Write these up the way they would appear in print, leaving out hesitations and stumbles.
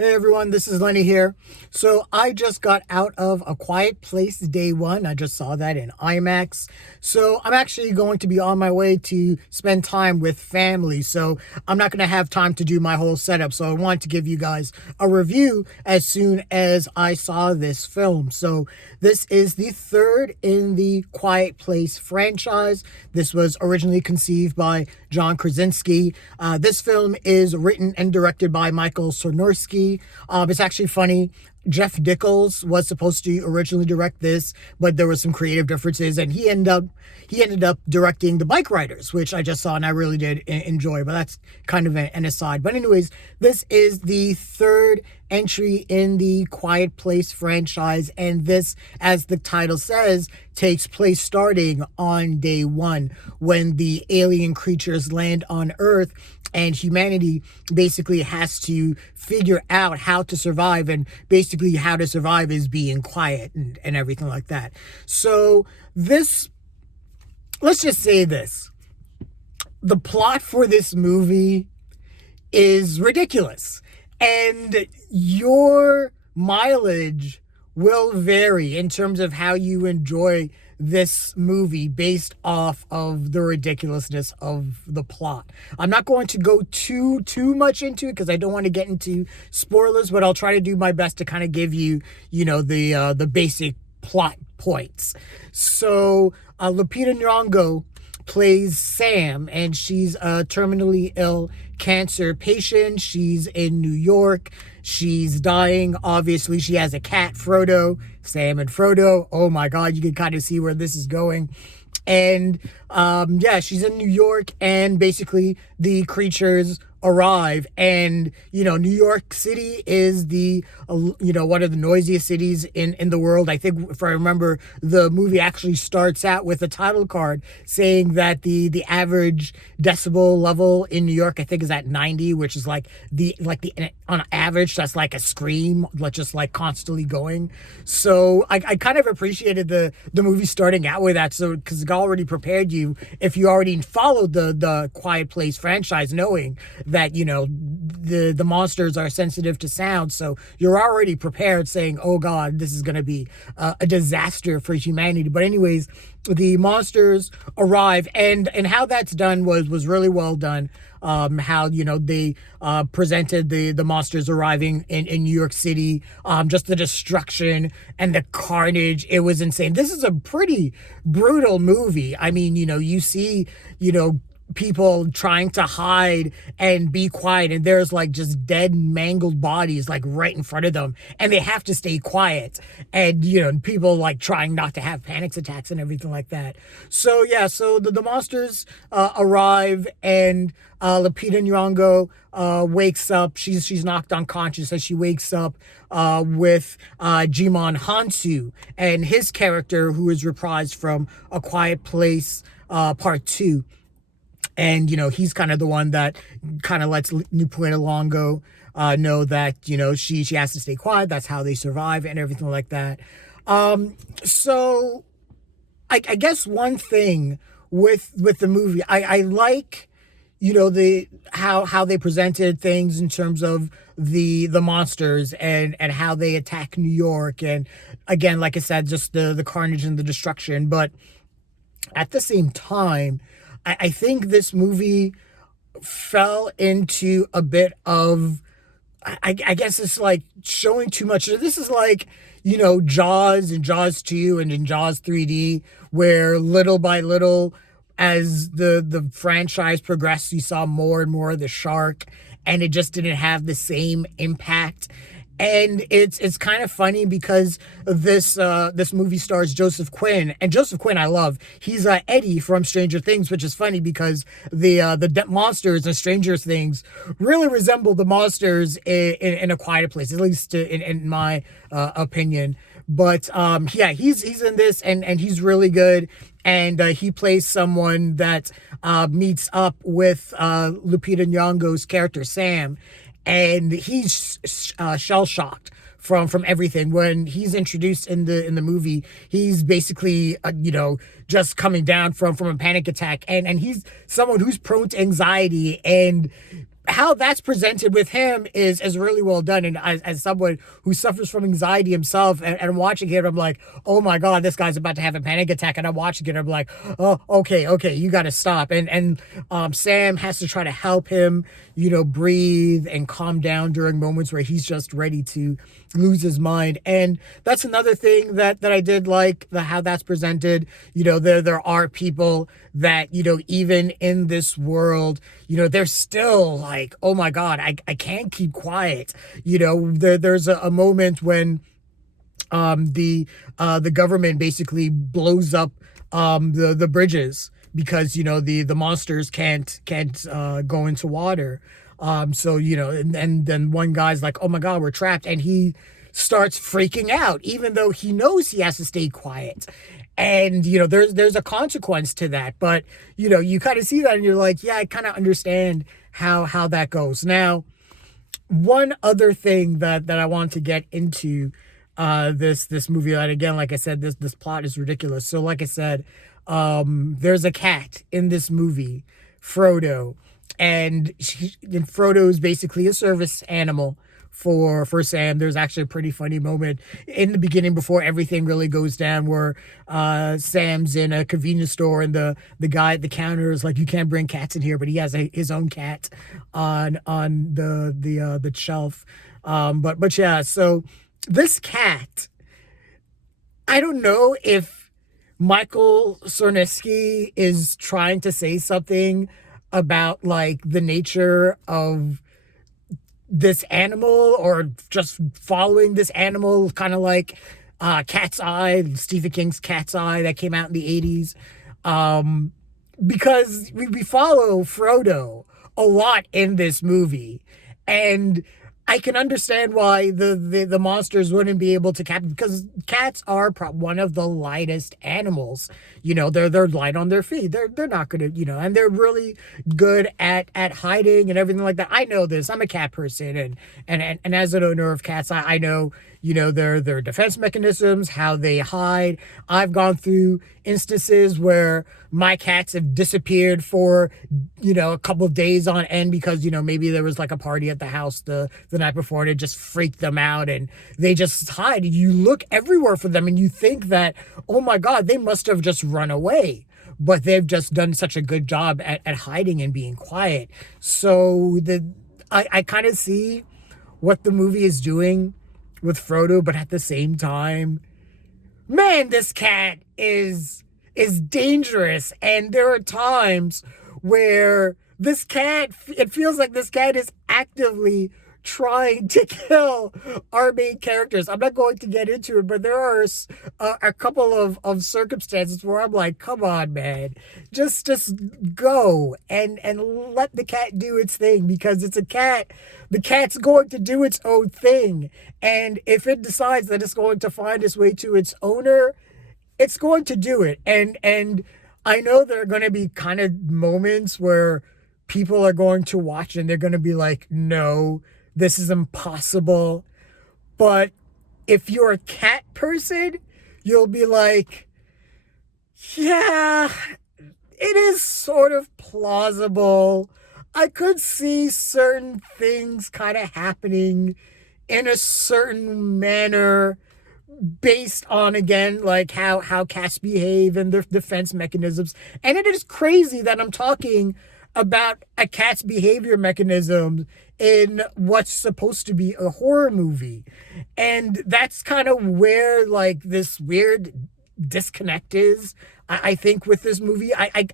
Hey everyone, this is Lenny here. So I just got out of A Quiet Place Day One. I just saw that in IMAX. So I'm actually going to be on my way to spend time with family. So I'm not going to have time to do my whole setup. So I wanted to give you guys a review as soon as I saw this film. So this is the third in the Quiet Place franchise. This was originally conceived by John Krasinski. This film is written and directed by Michael Sarnoski. It's actually funny. Jeff Nichols was supposed to originally direct this, but there were some creative differences, and he ended up directing The Bike Riders, which I just saw and I really did enjoy. But that's kind of an aside. But anyways, this is the third entry in the Quiet Place franchise, and this, as the title says, takes place starting on day one when the alien creatures land on Earth and humanity basically has to figure out how to survive, and basically how to survive is being quiet and everything like that. So this, let's just say this, the plot for this movie is ridiculous, and your mileage will vary in terms of how you enjoy this movie based off of the ridiculousness of the plot. I'm not going to go too much into it because I don't want to get into spoilers, but I'll try to do my best to kind of give you, the basic plot points. So Lupita Nyong'o plays Sam, and she's a terminally ill cancer patient. She's in New York. She's dying. Obviously, she has a cat, Frodo. Sam and Frodo. Oh my God, you can kind of see where this is going. And she's in New York, and basically the creatures arrive, and New York City is the one of the noisiest cities in the world. I think, if I remember, the movie actually starts out with a title card saying that the average decibel level in New York, I think, is at 90, which is like the on average, that's like a scream, just like constantly going. So I kind of appreciated the movie starting out with that, so because it already prepared you, if you already followed the Quiet Place franchise, knowing that the monsters are sensitive to sound, so you're already prepared, saying, oh God, this is going to be a disaster for humanity. But anyways, the monsters arrive, and how that's done was really well done. How they presented the monsters arriving in New York City, just the destruction and the carnage, it was insane. This is a pretty brutal movie. I mean, you see people trying to hide and be quiet, and there's like just dead, mangled bodies like right in front of them, and they have to stay quiet, and people like trying not to have panic attacks and everything like that. So the monsters arrive, and Lupita Nyong'o wakes up. She's knocked unconscious as she wakes up with Djimon Hounsou, and his character, who is reprised from A Quiet Place Part 2. And, he's kind of the one that kind of lets Lupita Nyong'o know that, she has to stay quiet. That's how they survive and everything like that. So I guess one thing with the movie, I like, how they presented things in terms of the monsters and how they attack New York. And again, like I said, just the carnage and the destruction. But at the same time, I think this movie fell into a bit of, I guess it's like showing too much. This is like, Jaws and Jaws 2 and in Jaws 3D, where little by little, as the franchise progressed, you saw more and more of the shark, and it just didn't have the same impact. And it's kind of funny because this movie stars Joseph Quinn, and Joseph Quinn I love. He's Eddie from Stranger Things, which is funny because the monsters in Stranger Things really resemble the monsters in A Quiet Place, at least in my opinion. But he's in this, and he's really good. And he plays someone that meets up with Lupita Nyong'o's character Sam, and he's shell-shocked from everything. When he's introduced in the movie, he's basically just coming down from a panic attack, and he's someone who's prone to anxiety, and how that's presented with him is really well done. And as someone who suffers from anxiety himself, and watching it, I'm like, oh my God, this guy's about to have a panic attack. And I'm watching it, I'm like, oh, okay, you got to stop. And Sam has to try to help him, breathe and calm down during moments where he's just ready to lose his mind. And that's another thing that I did like, how that's presented. There are people that, even in this world, they're still like, oh my God, I can't keep quiet. There's a moment when the government basically blows up the bridges because the monsters can't go into water. So and then one guy's like, oh my God, we're trapped, and he starts freaking out even though he knows he has to stay quiet. And there's a consequence to that, but you kind of see that and you're like, yeah, I kind of understand how that goes. Now, one other thing that I want to get into this movie, and again, like I said, this plot is ridiculous. So like I said, there's a cat in this movie, Frodo, and Frodo is basically a service animal for Sam. There's actually a pretty funny moment in the beginning before everything really goes down where Sam's in a convenience store and the guy at the counter is like, you can't bring cats in here, but he has his own cat on the shelf. But yeah, so this cat, I don't know if Michael Sarnoski is trying to say something about like the nature of this animal or just following this animal, kind of like Cat's Eye, Stephen King's Cat's Eye that came out in the 80s. Because we follow Frodo a lot in this movie, and I can understand why the monsters wouldn't be able to capture, because cats are one of the lightest animals. They're light on their feet. They're not gonna, and they're really good at hiding and everything like that. I know this. I'm a cat person, and as an owner of cats, I know their defense mechanisms, how they hide. I've gone through instances where my cats have disappeared for a couple of days on end because maybe there was like a party at the house the night before and it just freaked them out and they just hide. You look everywhere for them and you think that, oh my God, they must have just run away, but they've just done such a good job at hiding and being quiet. So I kind of see what the movie is doing with Frodo, but at the same time, man, this cat is dangerous. And there are times where it feels like this cat is actively trying to kill our main characters. I'm not going to get into it, but there are a couple of circumstances where I'm like, come on, man, just go and let the cat do its thing, because it's a cat. The cat's going to do its own thing. And if it decides that it's going to find its way to its owner, it's going to do it. And I know there are going to be kind of moments where people are going to watch and they're going to be like, no, this is impossible. But if you're a cat person, you'll be like, yeah, it is sort of plausible. I could see certain things kind of happening in a certain manner based on, again, like how cats behave and their defense mechanisms. And it is crazy that I'm talking about a cat's behavior mechanism in what's supposed to be a horror movie. And that's kind of where like this weird disconnect is, I think, with this movie. I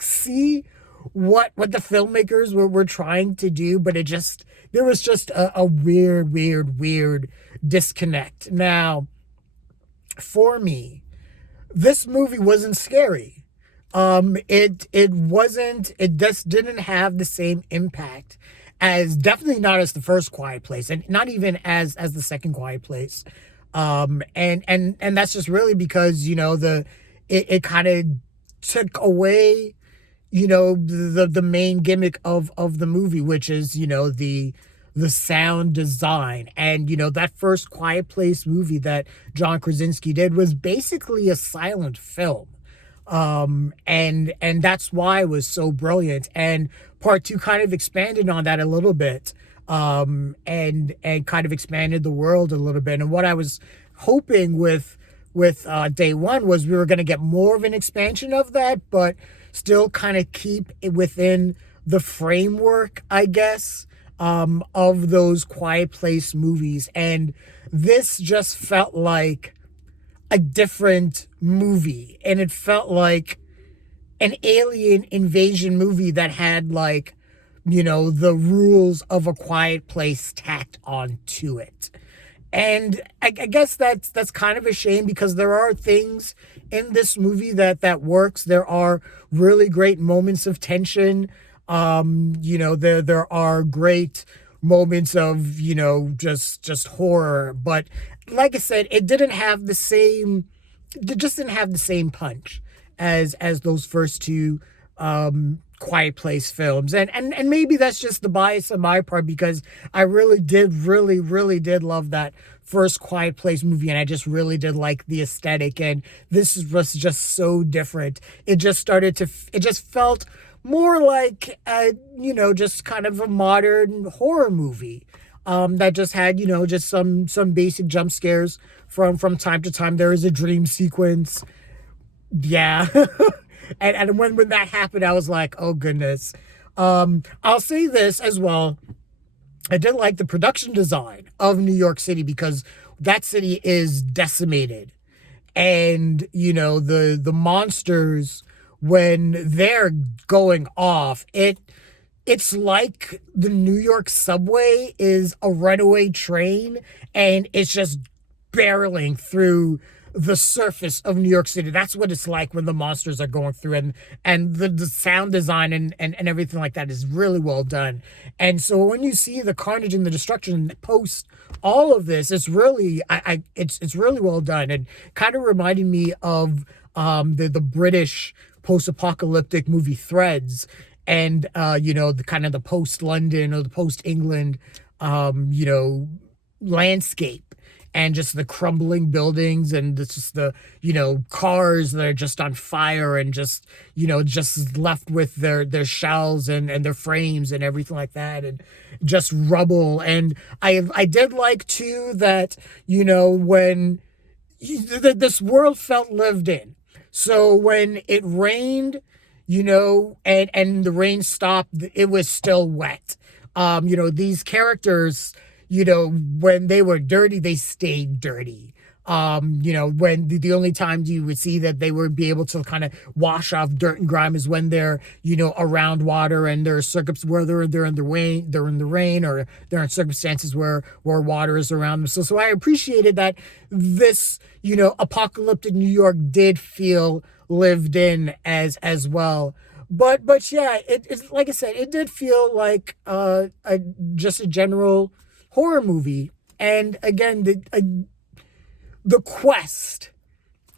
see what the filmmakers were trying to do, but there was just a weird disconnect. Now, for me, this movie wasn't scary. It just didn't have the same impact definitely not as the first Quiet Place, and not even as the second Quiet Place. And that's just really because, it kind of took away, the main gimmick of the movie, which is, the sound design. And, that first Quiet Place movie that John Krasinski did was basically a silent film. And that's why it was so brilliant. And part two kind of expanded on that a little bit, and kind of expanded the world a little bit. And what I was hoping with day one was we were going to get more of an expansion of that, but still kind of keep it within the framework, I guess, of those Quiet Place movies. And this just felt like a different movie, and it felt like an alien invasion movie that had, like, the rules of A Quiet Place tacked onto it. And I guess that's kind of a shame, because there are things in this movie that works. There are really great moments of tension. There are great moments of, just horror. But like I said, it just didn't have the same punch as those first two Quiet Place films. And maybe that's just the bias on my part, because I really did love that first Quiet Place movie, and I just really did like the aesthetic, and this was just so different. It just felt more like just kind of a modern horror movie, that just had, just some basic jump scares from time to time. There is a dream sequence. Yeah. And when that happened, I was like, oh goodness. I'll say this as well. I did like the production design of New York City, because that city is decimated. And, the monsters, when they're going off, it's like the New York subway is a runaway train, and it's just barreling through the surface of New York City. That's what it's like when the monsters are going through, and the sound design and everything like that is really well done. And so when you see the carnage and the destruction post all of this, it's really it's really well done, and kind of reminding me of the British post-apocalyptic movie Threads, and the kind of the post-London or the post-England landscape, and just the crumbling buildings, and just the, cars that are just on fire, and just, just left with their shells and their frames and everything like that, and just rubble. And I did like too that, when this world felt lived in. So when it rained, and the rain stopped, it was still wet. These characters, when they were dirty, they stayed dirty. When the only times you would see that they would be able to kind of wash off dirt and grime is when they're, around water, and there are where they're in the rain, or they're in circumstances where water is around them. So I appreciated that this, apocalyptic New York did feel lived in as well. But yeah, it's like I said, it did feel like just a general horror movie. And again, the quest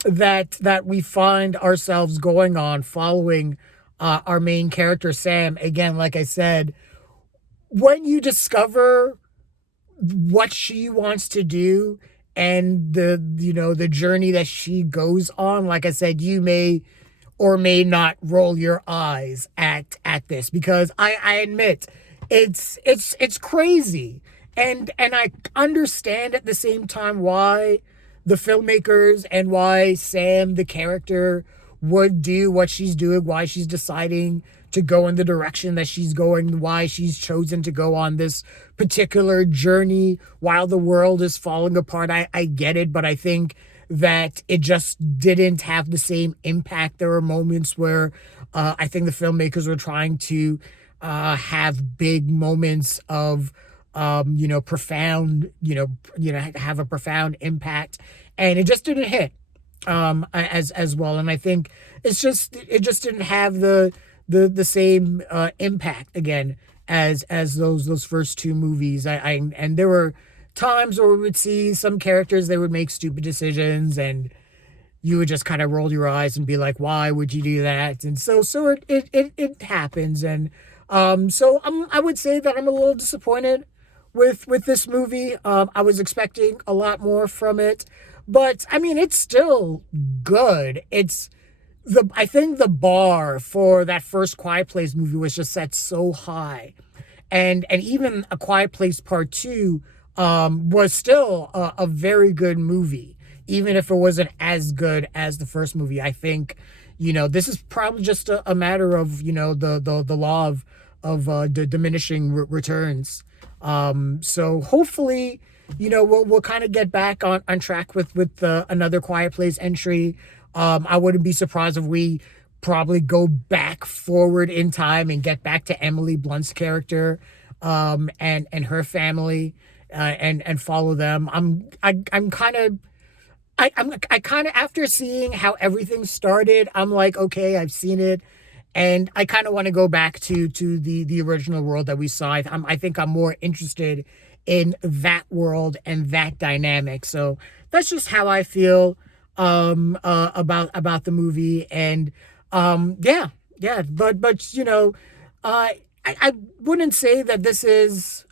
that we find ourselves going on, following our main character Sam. Again, like I said, when you discover what she wants to do, and the journey that she goes on, like I said, you may or may not roll your eyes at this, because I admit it's crazy. And I understand at the same time why the filmmakers and why Sam, the character, would do what she's doing, why she's deciding to go in the direction that she's going, why she's chosen to go on this particular journey while the world is falling apart. I get it, but I think that it just didn't have the same impact. There were moments where I think the filmmakers were trying to have big moments of profound, have a profound impact, and it just didn't hit as well. And I think it just didn't have the same impact again as those first two movies. And there were times where we would see some characters, they would make stupid decisions, and you would just kind of roll your eyes and be like, why would you do that? And so it happens. And I would say that I'm a little disappointed with this movie. I was expecting a lot more from it, but I mean, it's still good. It's I think the bar for that first Quiet Place movie was just set so high, and even A Quiet Place Part Two was still a very good movie, even if it wasn't as good as the first movie. I think, this is probably just a matter of the law of the diminishing returns. So hopefully, we'll kind of get back on track with another Quiet Place entry. I wouldn't be surprised if we probably go back forward in time and get back to Emily Blunt's character, and her family, and follow them. I'm kind of. I kind of, after seeing how everything started, I'm like, okay, I've seen it, and I kind of want to go back to the original world that we saw. I think I'm more interested in that world and that dynamic. So that's just how I feel about the movie. And yeah. But I wouldn't say that this is.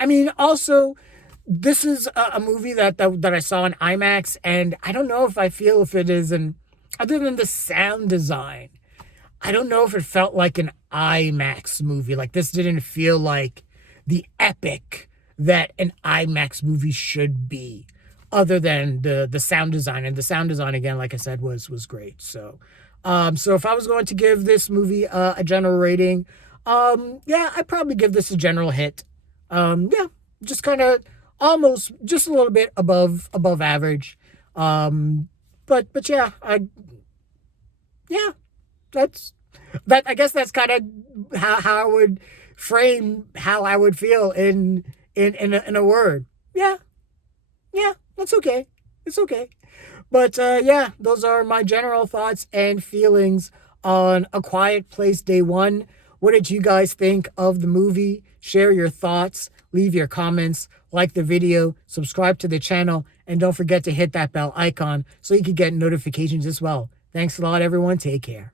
I mean, also, this is a movie that I saw in IMAX, and I don't know if it is other than the sound design, I don't know if it felt like an IMAX movie. Like, this didn't feel like the epic that an IMAX movie should be, other than the sound design. And the sound design, again, like I said, was great. So if I was going to give this movie a general rating, yeah, I'd probably give this a general hit. Yeah, just kind of almost just a little bit above average. But yeah, yeah, that's that. I guess that's kind of how I would frame how I would feel in a word. Yeah, that's okay. It's okay. But yeah, those are my general thoughts and feelings on A Quiet Place Day One. What did you guys think of the movie? Share your thoughts, leave your comments, like the video, subscribe to the channel, and don't forget to hit that bell icon so you can get notifications as well. Thanks a lot, everyone. Take care.